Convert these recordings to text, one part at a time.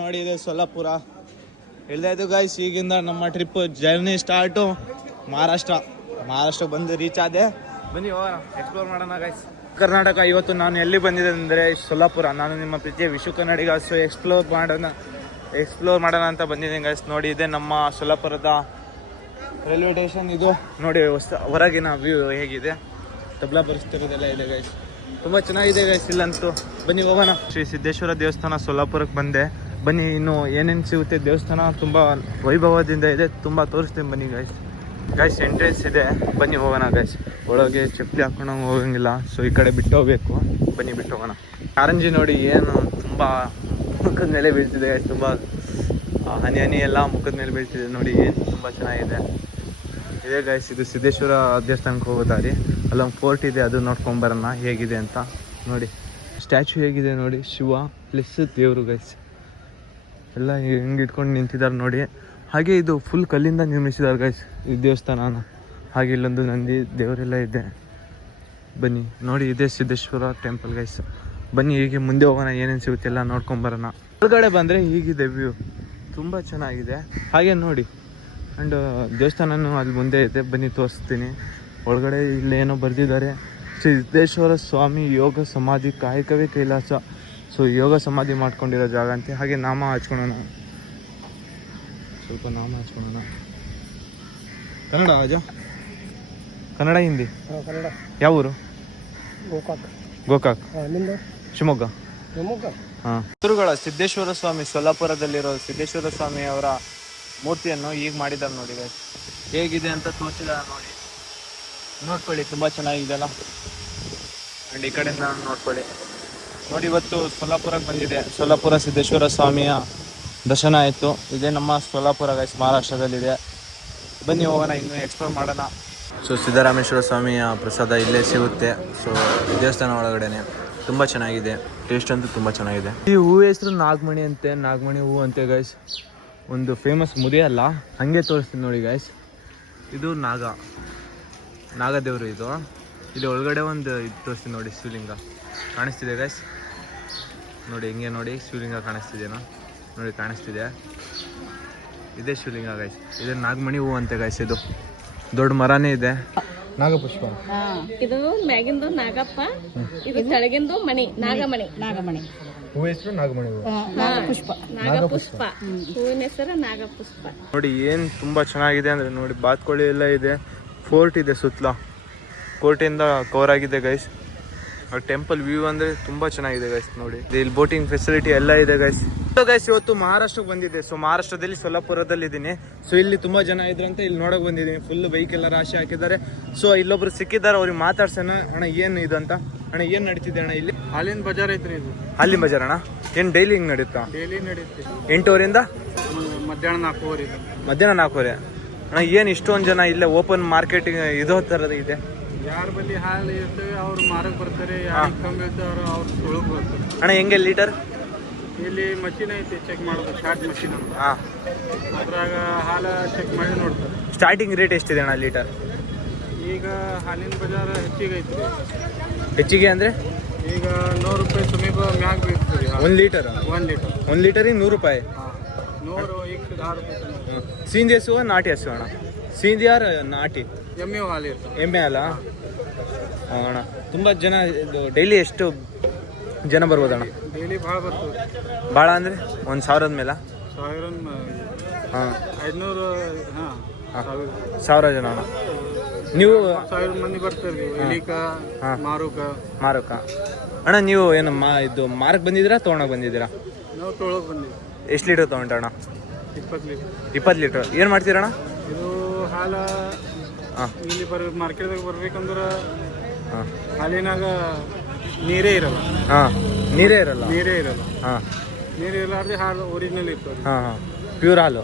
ನೋಡಿ ಇದೆ ಸೊಲ್ಲಾಪುರ. ಹೇಳ್ತಾ ಇದ್ದು ಗೈಸ್, ಈಗಿಂದ ನಮ್ಮ ಟ್ರಿಪ್ ಜರ್ನಿ ಸ್ಟಾರ್ಟು. ಮಹಾರಾಷ್ಟ್ರ ಬಂದು ರೀಚ್ ಆದೆ. ಬನ್ನಿ ಹೋಗೋಣ, ಎಕ್ಸ್ಪ್ಲೋರ್ ಮಾಡೋಣ ಗೈಸ್. ಕರ್ನಾಟಕ ಇವತ್ತು ನಾನು ಎಲ್ಲಿ ಬಂದಿದೆ ಅಂದರೆ ಸೊಲ್ಲಾಪುರ. ನಾನು ನಿಮ್ಮ ಪ್ರೀತಿಯ ವಿಶ್ವ ಕನ್ನಡಿಗ. ಸೊ ಎಕ್ಸ್ಪ್ಲೋರ್ ಮಾಡೋಣ ಅಂತ ಬಂದಿದ್ದೀನಿ ಗೈಸ್. ನೋಡಿ ಇದೆ ನಮ್ಮ ಸೊಲ್ಲಾಪುರದ ರೈಲ್ವೆ ಸ್ಟೇಷನ್. ಇದು ನೋಡಿ ಹೊರಗಿನ ವ್ಯೂ ಹೇಗಿದೆ. ತಬ್ಲಾ ಪರಿಸ್ಥಿತಿದೆಲ್ಲ ಇದೆ ಗೈಸ್, ತುಂಬ ಚೆನ್ನಾಗಿದೆ ಗೈಸ್ ಇಲ್ಲಂತೂ. ಬನ್ನಿ ಹೋಗೋಣ. ಶ್ರೀ ಸಿದ್ದೇಶ್ವರ ದೇವಸ್ಥಾನ ಸೊಲ್ಲಾಪುರಕ್ಕೆ ಬಂದೆ. ಬನ್ನಿ, ಇನ್ನು ಏನೇನು ಸಿಗುತ್ತೆ. ದೇವಸ್ಥಾನ ತುಂಬ ವೈಭವದಿಂದ ಇದೆ, ತುಂಬ ತೋರಿಸ್ತೀನಿ ಬನ್ನಿ ಗೈಸ್. ಎಂಟ್ರೆನ್ಸ್ ಇದೆ, ಬನ್ನಿ ಹೋಗೋಣ ಗೈಸ್. ಒಳಗೆ ಚಪ್ಪಲಿ ಹಾಕೊಂಡು ಹೋಗಂಗಿಲ್ಲ, ಸೊ ಈ ಕಡೆ ಬಿಟ್ಟು ಹೋಗ್ಬೇಕು. ಬನ್ನಿ ಬಿಟ್ಟು ಹೋಗೋಣ. ಕಾರಂಜಿ ನೋಡಿ ಏನು ತುಂಬ ಮುಖದ ಮೇಲೆ ಬೀಳ್ತಿದೆ ಗೈಸ್. ತುಂಬ ಹನಿ ಎಲ್ಲ ಮುಖದ ಮೇಲೆ ಬೀಳ್ತಿದೆ ನೋಡಿ, ಏನು ತುಂಬ ಚೆನ್ನಾಗಿದೆ. ಇದೇ ಗೈಸ್, ಇದು ಸಿದ್ದೇಶ್ವರ ದೇವಸ್ಥಾನಕ್ಕೆ ಹೋಗೋ ದಾರಿ. ಅಲ್ಲೊಂದು ಫೋರ್ಟ್ ಇದೆ, ಅದು ನೋಡ್ಕೊಂಬರೋಣ ಹೇಗಿದೆ ಅಂತ. ನೋಡಿ ಸ್ಟ್ಯಾಚು ಹೇಗಿದೆ ನೋಡಿ, ಶಿವ ಪ್ಲಸ್ ದೇವರು ಗೈಸ್ ಎಲ್ಲ ಹೆಂಗೆ ಇಟ್ಕೊಂಡು ನಿಂತಿದ್ದಾರೆ ನೋಡಿ. ಹಾಗೆ ಇದು ಫುಲ್ ಕಲ್ಲಿಂದ ನಿರ್ಮಿಸಿದ್ದಾರೆ ಗೈಸ್ ಈ ದೇವಸ್ಥಾನನ. ಹಾಗೆ ಇಲ್ಲೊಂದು ನಂದಿ ದೇವರೆಲ್ಲ ಇದೆ. ಬನ್ನಿ ನೋಡಿ, ಇದೇ ಸಿದ್ದೇಶ್ವರ ಟೆಂಪಲ್ ಗೈಸ್. ಬನ್ನಿ ಹೀಗೆ ಮುಂದೆ ಹೋಗೋಣ, ಏನೇನು ಸಿಗುತ್ತೆ ಎಲ್ಲ ನೋಡ್ಕೊಂಬರೋಣ. ಒಳಗಡೆ ಬಂದರೆ ಹೀಗಿದೆ ವ್ಯೂ, ತುಂಬ ಚೆನ್ನಾಗಿದೆ. ಹಾಗೆ ನೋಡಿ, ಆ್ಯಂಡ್ ದೇವಸ್ಥಾನನೂ ಅಲ್ಲಿ ಮುಂದೆ ಇದೆ, ಬನ್ನಿ ತೋರಿಸ್ತೀನಿ. ಒಳಗಡೆ ಇಲ್ಲೇನೋ ಬರೆದಿದ್ದಾರೆ, ಶ್ರೀ ಸಿದ್ದೇಶ್ವರ ಸ್ವಾಮಿ ಯೋಗ ಸಮಾಧಿ ಕಾಯಕವೇ ಕೈಲಾಸ. ಸೊ ಯೋಗ ಸಮಾಧಿ ಮಾಡ್ಕೊಂಡಿರೋ ಜಾಗ ಅಂತೆ. ಹಾಗೆ ನಾಮ ಹಚ್ಕೊಳ್ಳೋಣ, ಸ್ವಲ್ಪ ನಾಮ ಹಚ್ಕೊಳ್ಳೋಣ. ಕನ್ನಡ ಅಜ, ಕನ್ನಡ ಹಿಂದಿ ಕನ್ನಡ. ಯಾವ ಊರು? ಗೋಕಾಕ್. ಶಿವಮೊಗ್ಗ. ಹಾಂ. ಗುರುಗಳ ಸಿದ್ದೇಶ್ವರ ಸ್ವಾಮಿ, ಸೊಲ್ಲಾಪುರದಲ್ಲಿರೋ ಸಿದ್ದೇಶ್ವರ ಸ್ವಾಮಿ ಅವರ ಮೂರ್ತಿಯನ್ನು ಈಗ ಮಾಡಿದ್ದಾರೆ ನೋಡಿ ಗೈಸ್. ಹೇಗಿದೆ ಅಂತ ತೋರಿಸಿದ್ದಾರೆ ನೋಡಿ, ನೋಡ್ಕೊಳ್ಳಿ. ತುಂಬ ಚೆನ್ನಾಗಿದೆ ಅಲ್ಲ. ಆ್ಯಂಡ್ ಈ ಕಡೆಯಿಂದ ನೋಡ್ಕೊಳ್ಳಿ. ನೋಡಿ, ಇವತ್ತು ಸೊಲ್ಲಾಪುರಕ್ಕೆ ಬಂದಿದೆ. ಸೊಲ್ಲಾಪುರ ಸಿದ್ದೇಶ್ವರ ಸ್ವಾಮಿಯ ದರ್ಶನ ಆಯಿತು. ಇದೇ ನಮ್ಮ ಸೊಲ್ಲಾಪುರ ಗೈಸ್, ಮಹಾರಾಷ್ಟ್ರದಲ್ಲಿದೆ. ಬನ್ನಿ ಹೋಗೋಣ, ಇನ್ನೂ ಎಕ್ಸ್ಪ್ಲೋರ್ ಮಾಡೋಣ. ಸೊ ಸಿದ್ದರಾಮೇಶ್ವರ ಸ್ವಾಮಿಯ ಪ್ರಸಾದ ಇಲ್ಲೇ ಸಿಗುತ್ತೆ. ಸೊ ದೇವಸ್ಥಾನ ಒಳಗಡೆನೆ ತುಂಬ ಚೆನ್ನಾಗಿದೆ, ಟೇಸ್ಟ್ ಅಂತೂ ತುಂಬ ಚೆನ್ನಾಗಿದೆ. ಈ ಹೂವು ಹೆಸರು ನಾಗಮಣಿ ಅಂತೆ, ನಾಗಮಣಿ ಹೂವು ಅಂತೆ ಗೈಸ್. ಒಂದು ಫೇಮಸ್ ಮುದಿ ಅಲ್ಲ, ಹಾಗೆ ತೋರಿಸ್ತೀನಿ ನೋಡಿ ಗೈಸ್. ಇದು ನಾಗದೇವರು ಇದು. ಇಲ್ಲಿ ಒಳಗಡೆ ಒಂದು ಇದು ತೋರಿಸ್ತೀನಿ ನೋಡಿ, ಶಿವಲಿಂಗ ಕಾಣಿಸ್ತಿದೆ ಗೈಸ್. ನೋಡಿ ಹಿಂಗೆ ನೋಡಿ, ಶಿವಲಿಂಗ ಕಾಣಿಸ್ತಿದೆಯಾ ನೋಡಿ, ಕಾಣಿಸ್ತಿದೆ. ಇದೇ ಶಿವಲಿಂಗ ಗೈಸ್. ಇದು ನಾಗಮಣಿ ಹೂವು ಅಂತೆ ಗೈಸ್. ಇದು ದೊಡ್ಡ ಮರನೇ ಇದೆ. ನಾಗಪುಷ್ಪ. ಇದು ಮ್ಯಾಗಿಂದು ನಾಗಪ್ಪ, ಇದು ತೆಳಗಿಂದು ಮಣಿ, ನಾಗಮಣಿ. ಹೂವು ಹೆಸರು ನಾಗಮಣಿ ಹೂವು. ನಾಗಪುಷ್ಪ ಹೂವಿನ ಹೆಸರು ನಾಗಪುಷ್ಪ. ನೋಡಿ ಏನು ತುಂಬ ಚೆನ್ನಾಗಿದೆ ಅಂದರೆ ನೋಡಿ, ಬಾತ್ಕೋಳಿ ಎಲ್ಲ ಇದೆ. ಫೋರ್ಟ್ ಇದೆ ಸುತ್ತಲ, ಕೋರ್ಟಿಂದ ಕವರ್ ಆಗಿದೆ ಗೈಸ್. ಟೆಂಪಲ್ ವ್ಯೂ ಅಂದರೆ ತುಂಬ ಚೆನ್ನಾಗಿದೆ ಗೈಸ್. ನೋಡಿ ಇಲ್ಲಿ ಬೋಟಿಂಗ್ ಫೆಸಿಲಿಟಿ ಎಲ್ಲ ಇದೆ ಗೈಸ್. ಗೈಸ್ ಇವತ್ತು ಮಹಾರಾಷ್ಟ್ರಕ್ಕೆ ಬಂದಿದ್ದೆ. ಸೊ ಮಹಾರಾಷ್ಟ್ರದಲ್ಲಿ ಸೊಲ್ಲಾಪುರದಲ್ಲಿ ಇದ್ದೀನಿ. ಸೊ ಇಲ್ಲಿ ತುಂಬ ಜನ ಇದ್ರಂತೆ, ಇಲ್ಲಿ ನೋಡೋಕೆ ಬಂದಿದ್ದೀನಿ. ಫುಲ್ ಬೈಕ್ ಎಲ್ಲ ರಾಶಿ ಹಾಕಿದ್ದಾರೆ. ಸೊ ಇಲ್ಲೊಬ್ರು ಸಿಕ್ಕಿದ್ದಾರೆ, ಅವ್ರಿಗೆ ಮಾತಾಡ್ಸೋಣ. ಅಣ್ಣ ಏನು ಇದು ಅಂತ? ಅಣ್ಣ ಏನು ನಡೀತಿದೆ ಅಣ್ಣ ಇಲ್ಲಿ? ಹಾಲಿನ ಬಜಾರ್ ಐತ್ರಿ ಇದು. ಹಾಲಿನ ಬಜಾರ್ ಅಣ್ಣ? ಏನು ಡೈಲಿ ಹಿಂಗೆ ನಡೀತಾ? ಡೈಲಿ ನಡೀತಿ. 8 ಮಧ್ಯಾಹ್ನ 4 ಮಧ್ಯಾಹ್ನ 4 ಅಣ್ಣ. ಏನು ಇಷ್ಟೊಂದು ಜನ ಇಲ್ಲೇ ಓಪನ್ ಮಾರ್ಕೆಟಿಂಗ್ ಇದೋ ಥರದ ಇದೆ? ಯಾರ ಬಲ್ಲಿ ಹಾಲು ಇರ್ತವೆ ಅವ್ರು ಮಾರಕ್ ಬರ್ತಾರೆ, ಯಾರು ಕಮ್ಮಿ ಇರ್ತಾರೋ ಅವ್ರು ತೊಳಕ್ ಬರ್ತಾರೆ. ಅಣ್ಣ ಹೆಂಗೆ ಲೀಟರ್? ಇಲ್ಲಿ ಮಷೀನ್ ಐತಿ ಚೆಕ್ ಮಾಡೋದು, ಶಾರ್ಟ್ ಮಷೀನ್ ಅಂತ. ಹಾಂ, ಅದ್ರಾಗ ಹಾಲು ಚೆಕ್ ಮಾಡಿ ನೋಡ್ತಾರೆ. ಸ್ಟಾರ್ಟಿಂಗ್ ರೇಟ್ ಎಷ್ಟಿದೆ ಅಣ್ಣ ಲೀಟರ್? ಈಗ ಹಾಲಿನ ಬಜಾರ್ ಹೆಚ್ಚಿಗೆ ಐತ್ರಿ. ಹೆಚ್ಚಿಗೆ ಅಂದರೆ ಈಗ 100 ರೂಪಾಯಿ ಸಮೀಪ ಮ್ಯಾಗ ಬೀಳ್ತದೆ. 1 ಲೀಟರ್? 1 ಲೀಟರಿಗೆ 100 ರೂಪಾಯಿ. 100 ಈಗ 6 ರೂಪಾಯಿ. ಸೀಂದಿ ಹಸುವ ನಾಟಿ ಹಸು ಅಣ್ಣ? ಸೀಂದಿ ಯಾರು ನಾಟಿ? ಎಮ್ಮೆ ಹಾಲು ಇರ್ತದೆ. ಎಮ್ಮೆ ಅಲ್ಲ ಅಣ್ಣ. ತುಂಬ ಜನ ಇದು ಡೈಲಿ ಎಷ್ಟು ಜನ ಬರ್ಬೋದು ಅಣ್ಣ? ಡೈಲಿ ಭಾಳ ಬರ್ತದೆ. ಭಾಳ ಅಂದರೆ 1,000 ಮೇಲೆ? 1000 ಹಾಂ, 500. ಹಾಂ, 1000 ಜನ ಅಣ್ಣ. ನೀವು 1000 ಮಂದಿ ಬರ್ತಾರೆ. ಇಲಿಕ ಮಾರುಕ ಅಣ್ಣ. ನೀವು ಏನು ಇದು ಮಾರಕ್ಕೆ ಬಂದಿದ್ದೀರಾ, ತೊಗೊಳಕ್ಕೆ ಬಂದಿದ್ದೀರಾ? ನಾವು ತೊಗೊಳಕ್ಕೆ ಬಂದಿದ್ದೀವಿ. ಎಷ್ಟು ಲೀಟರ್ ತೊಗೊಂಡಣ್ಣ? 20 ಲೀಟರ್. 20 ಲೀಟರ್ ಏನು ಮಾಡ್ತೀರಣ್ಣ? ಇದು ಹಾಲು ಇಲ್ಲಿ ಮಾರ್ಕೆಟ್ದಾಗ ಬರ್ಬೇಕಂದ್ರೆ ಹಾಲಿನಾಗ ನೀರೇ ಇರಲ್ಲ. ಹಾಂ, ನೀರೇ ಇರಲ್ಲ. ಹಾಂ, ನೀರು ಇರಲಾರ್ದೆ ಹಾಲು ಒರಿಜಿನಲ್ ಇರ್ತದೆ. ಹಾಂ, ಪ್ಯೂರ್ ಹಾಲು.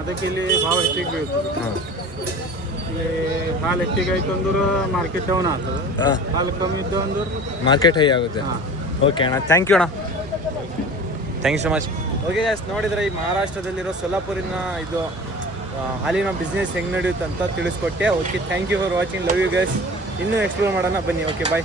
ಅದಕ್ಕೆ ಇಲ್ಲಿ ಭಾವ ಹೆಚ್ಚಿಗೆ ಬೀಳ್ತದೆ. ಹಾಂ, ಇಲ್ಲಿ ಹಾಲು ಹೆಚ್ಚಿಗೆ ಆಯ್ತು ಅಂದ್ರೆ ಮಾರ್ಕೆಟ್ ಡೌನ್ ಆಗ್ತದೆ. ಹಾಲು ಕಮ್ಮಿ ಇದ್ದು ಅಂದ್ರೆ ಮಾರ್ಕೆಟ್ ಹೈ ಆಗುತ್ತೆ. ಓಕೆ ಅಣ್ಣ, ಥ್ಯಾಂಕ್ ಯು ಅಣ್ಣ, thank you so much. Okay guys, ನೋಡಿದರೆ ಈ ಮಹಾರಾಷ್ಟ್ರದಲ್ಲಿರೋ ಸೊಲ್ಲಾಪುರಿನ ಇದು ಹಾಲಿನ ಬಿಸ್ನೆಸ್ ಹೆಂಗೆ ನಡೆಯುತ್ತೆ ಅಂತ ತಿಳಿಸ್ಕೊಟ್ಟೆ. Okay, thank you for watching. Love you guys. ಇನ್ನೂ ಎಕ್ಸ್ಪ್ಲೋರ್ ಮಾಡೋಣ ಬನ್ನಿ. ಓಕೆ, ಬಾಯ್.